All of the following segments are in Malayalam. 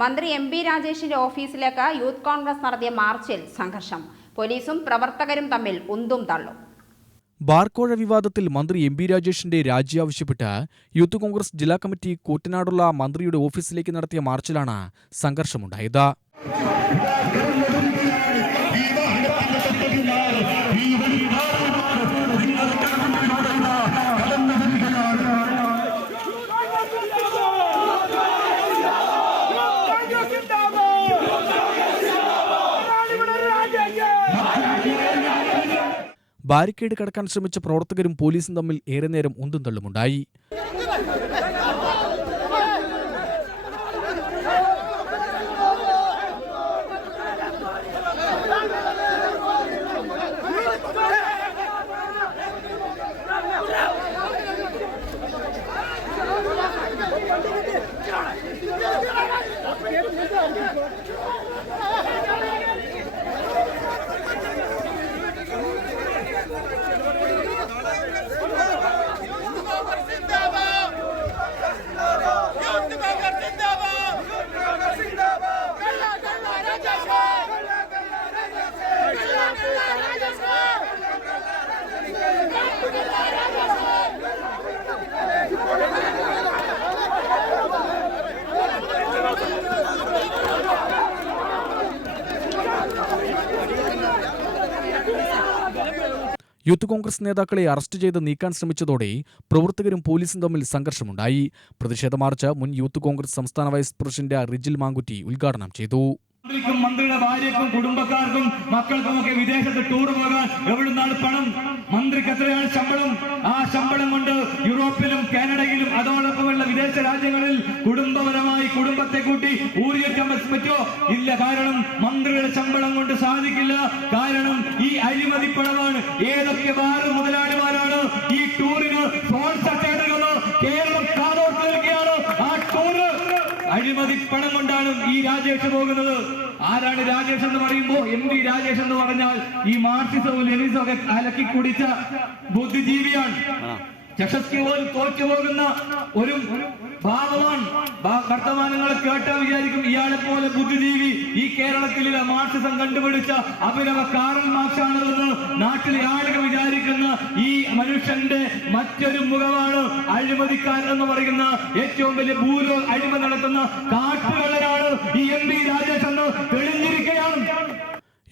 മന്ത്രി എം പി രാജേഷിന്റെ ഓഫീസിലേക്ക് യൂത്ത് കോൺഗ്രസ് നടത്തിയ മാർച്ചിൽ സംഘർഷം. പോലീസും പ്രവർത്തകരും തമ്മിൽ ഉന്തും തള്ളും. ബാർക്കോഴ വിവാദത്തിൽ മന്ത്രി എം പി രാജേഷിന്റെ രാജി ആവശ്യപ്പെട്ട് യൂത്ത് കോൺഗ്രസ് ജില്ലാ കമ്മിറ്റി കൂറ്റനാടുള്ള മന്ത്രിയുടെ ഓഫീസിലേക്ക് നടത്തിയ മാർച്ചിലാണ് സംഘർഷമുണ്ടായത്. ബാരിക്കേഡ് കടക്കാൻ ശ്രമിച്ച പ്രവർത്തകരും പോലീസും തമ്മിൽ ഏറെ നേരം ഉന്തും തള്ളുമുണ്ടായി. യൂത്ത് കോൺഗ്രസ് നേതാക്കളെ അറസ്റ്റ് ചെയ്ത് നീക്കാൻ ശ്രമിച്ചതോടെ പ്രവർത്തകരും പോലീസും തമ്മിൽ സംഘർഷമുണ്ടായി. പ്രതിഷേധ മാർച്ച് മുൻ യൂത്ത് കോൺഗ്രസ് സംസ്ഥാന വൈസ് പ്രസിഡന്റ് റിജിൽ മാങ്കുറ്റി ഉദ്ഘാടനം ചെയ്തു. മന്ത്രിയുടെ ഭാര്യക്കും കുടുംബക്കാർക്കും മക്കൾക്കും ഒക്കെ വിദേശത്ത് ടൂർ പോകാൻ എവിടുന്നാണ് പണം? മന്ത്രിക്ക് എത്രയാണ് ശമ്പളം? ആ ശമ്പളം കൊണ്ട് യൂറോപ്പിലും കാനഡയിലും അതോടൊപ്പമുള്ള വിദേശ രാജ്യങ്ങളിൽ കുടുംബപരമായി കുടുംബത്തെ കൂട്ടി ഊരിയേറ്റാൻ പറ്റോ ഇല്ല. കാരണം മന്ത്രിയുടെ ശമ്പളം കൊണ്ട് സാധിക്കില്ല. കാരണം ഈ അഴിമതി പണമാണ് ഏതൊക്കെ ബാർ മുതലാളിമാരാണ് ഈ ടൂറിന് സ്പോൺസർ നിൽക്കുകയാണ്. ആ അഴിമതി പണം കൊണ്ടാണ് ഈ രാജേഷ് പോകുന്നത്. ആരാണ് രാജേഷ് എന്ന് പറയുമ്പോ എം ഡി രാജേഷ് എന്ന് പറഞ്ഞാൽ ഈ മാർക്സിസവും ലെനിസവും ഒക്കെ അലക്കി കുടിച്ച ബുദ്ധിജീവിയാണ്. ചഷസ്കി പോലും തോറ്റു പോകുന്ന ഒരു ഭാഗവാൻ വർത്തമാനങ്ങൾ കേട്ടാ വിചാരിക്കും ഇയാളെ പോലെ ബുദ്ധിജീവി ഈ കേരളത്തിലെ മാർക്സിസം കണ്ടുപിടിച്ച അഭിനവ കാറൽ മാർക്സാണെന്ന് നാട്ടിലെ ആളുകൾ വിചാരിക്കുന്ന ഈ മനുഷ്യന്റെ മറ്റൊരു മുഖമാണ് അഴിമതിക്കാരൻ എന്ന് പറയുന്ന ഏറ്റവും വലിയ ഭൂരോ അഴിമ നടത്തുന്ന കാട്ടുകള്ളനാണ് ഈ M P Rajesh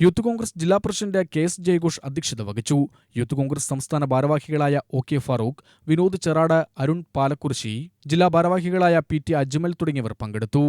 youth Congress ജില്ലാ പ്രസിഡന്റ് കെ എസ് ജയഘോഷ് അധ്യക്ഷത വഹിച്ചു. യൂത്ത് കോൺഗ്രസ് സംസ്ഥാന ഭാരവാഹികളായ ഒ കെ ഫാറൂഖ് വിനോദ് ചെറാട് അരുൺ പാലക്കുറിശി ജില്ലാ ഭാരവാഹികളായ പി ടി അജ്മൽ തുടങ്ങിയവർ പങ്കെടുത്തു.